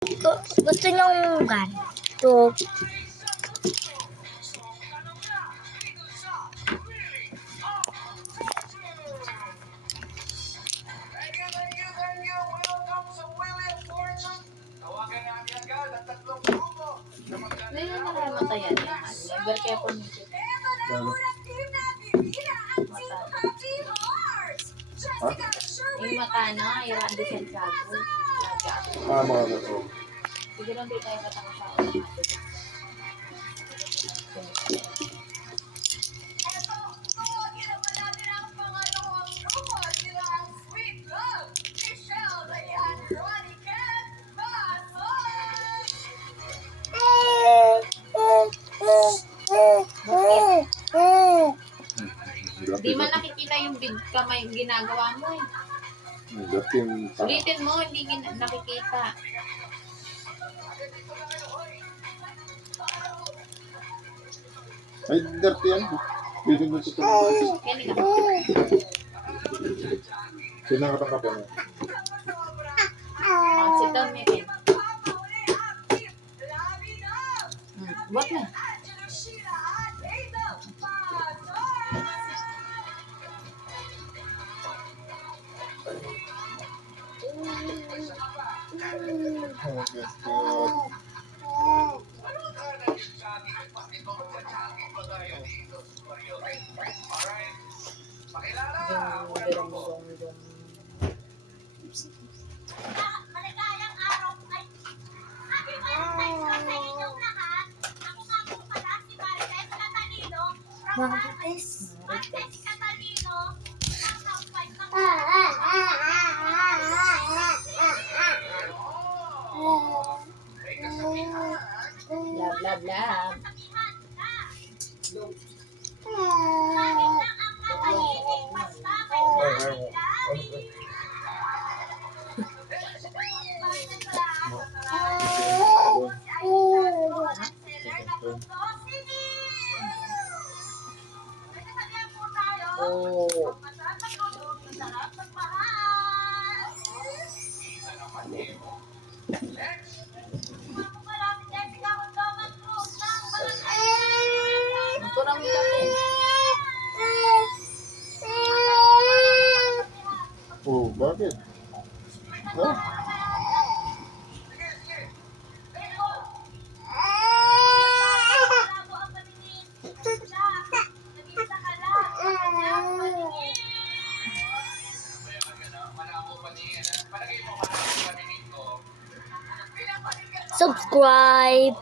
Gusto niyong ganito. Ngayon na namatayan yan. Never kaya po nito. Yung mata na, yung Randy Santiago. Mga gato. Siguro hindi tayo katakasama natin. Di man nakikita yung big kamay yung ginagawa mo eh. Ulitin mo, hindi nakikita. Ay, dirty yan. Pwede mo ito ito. Kaya ka. Sinangatang ka pa mo. Sit down niya Ken. What na? Maligayang araw ay happy Valentine's Day sa inyong lahat. Ako nga po pala si Marites Catalino from Marites Catalino ng Top 5 ng Love, love, love. Langit lang ang makahilig basta may labi-labi. Oh. Kurang ito eh. Oh, bakit? Oh. Subscribe.